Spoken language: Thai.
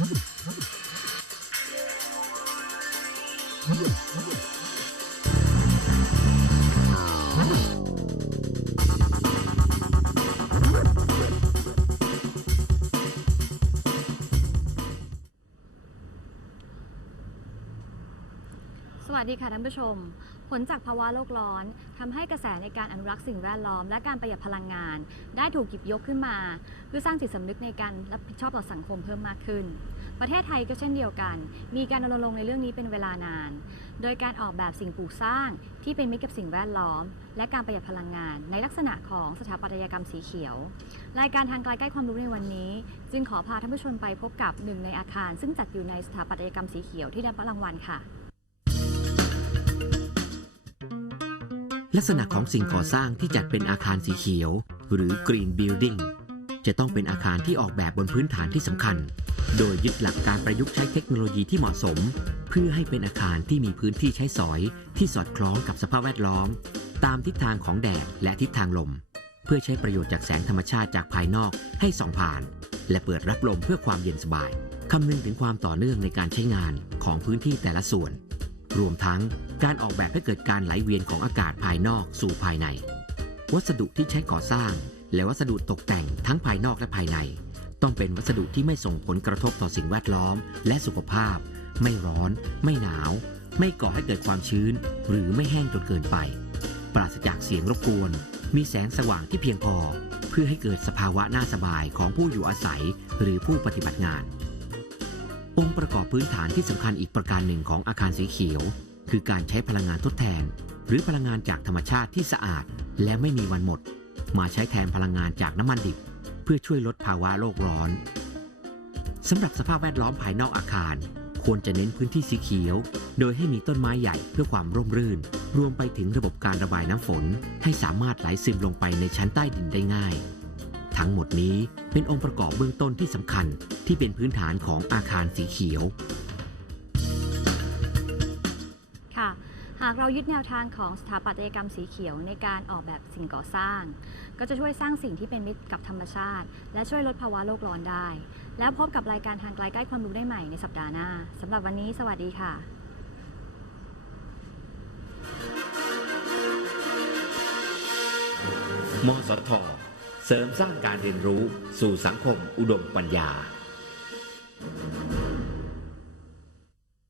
สวัสดีค่ะท่านผู้ชม ผลจากภาวะโลกร้อนทำให้กระแสในการอนุรักษ์สิ่งแวดล้อม และการประหยัดพลังงาน ได้ถูกหยิบยกขึ้นมา เพื่อสร้างจิตสำนึกในการรับผิดชอบต่อสังคมเพิ่มมากขึ้น ประเทศไทยก็เช่นเดียวกัน มีการรณรงค์ในเรื่องนี้เป็นเวลานาน โดยการออกแบบสิ่งปลูกสร้างที่เป็นมิตรกับสิ่งแวดล้อม และการประหยัดพลังงาน ในลักษณะของสถาปัตยกรรมสีเขียว รายการทางไกลใกล้ความรู้ในวันนี้ จึงขอพาท่านผู้ชมไปพบกับหนึ่งในอาคาร ซึ่งจัดอยู่ในสถาปัตยกรรมสีเขียวที่ได้รับรางวัลค่ะ ลักษณะของสิ่งก่อสร้างที่จัดเป็นอาคารสีเขียว หรือ Green Building จะต้องเป็นอาคารที่ออกแบบบนพื้นฐานที่สำคัญ โดยยึดหลักการประยุกต์ใช้เทคโนโลยีที่เหมาะสม เพื่อให้เป็นอาคารที่มีพื้นที่ใช้สอยที่สอดคล้องกับสภาพแวดล้อม ตามทิศทางของแดดและทิศทางลม เพื่อใช้ประโยชน์จากแสงธรรมชาติจากภายนอกให้ส่องผ่าน และเปิดรับลมเพื่อความเย็นสบายคำนึงถึงความต่อเนื่องในการใช้งานของพื้นที่แต่ละส่วน รวมทั้งการออกแบบให้เกิดการไหลเวียนของอากาศภายนอกสู่ภายใน วัสดุที่ใช้ก่อสร้าง และวัสดุตกแต่งทั้งภายนอกและภายใน ต้องเป็นวัสดุที่ไม่ส่งผลกระทบต่อสิ่งแวดล้อม และสุขภาพ ไม่ร้อน ไม่หนาว ไม่ก่อให้เกิดความชื้น หรือไม่แห้งจนเกินไป ปราศจากเสียงรบกวน มีแสงสว่างที่เพียงพอ เพื่อให้เกิดสภาวะน่าสบายของผู้อยู่อาศัยหรือผู้ปฏิบัติงาน องค์ประกอบพื้นฐานที่สำคัญอีกประการหนึ่งของอาคารสีเขียว คือการใช้พลังงานทดแทน หรือพลังงานจากธรรมชาติที่สะอาด และไม่มีวันหมด มาใช้แทนพลังงานจากน้ำมันดิบ เพื่อช่วยลดภาวะโลกร้อนสำหรับสภาพแวดล้อมภายนอกอาคาร ควรจะเน้นพื้นที่สีเขียว โดยให้มีต้นไม้ใหญ่เพื่อความร่มรื่น รวมไปถึงระบบการระบายน้ำฝน ให้สามารถไหลซึมลงไปในชั้นใต้ดินได้ง่าย ทั้งหมดนี้เป็นองค์ประกอบเบื้องต้นที่สำคัญที่เป็นพื้นฐานของอาคารสีเขียว ค่ะ หากเรายึดแนวทางของสถาปัตยกรรมสีเขียวในการออกแบบสิ่งก่อสร้าง ก็จะช่วยสร้างสิ่งที่เป็นมิตรกับธรรมชาติ และช่วยลดภาวะโลกร้อนได้ แล้วพบกับรายการทางไกลใกล้ความรู้ได้ใหม่ในสัปดาห์หน้าสำหรับวันนี้ สวัสดีค่ะมสท เสริมสร้างการเรียนรู้สู่สังคมอุดมปัญญา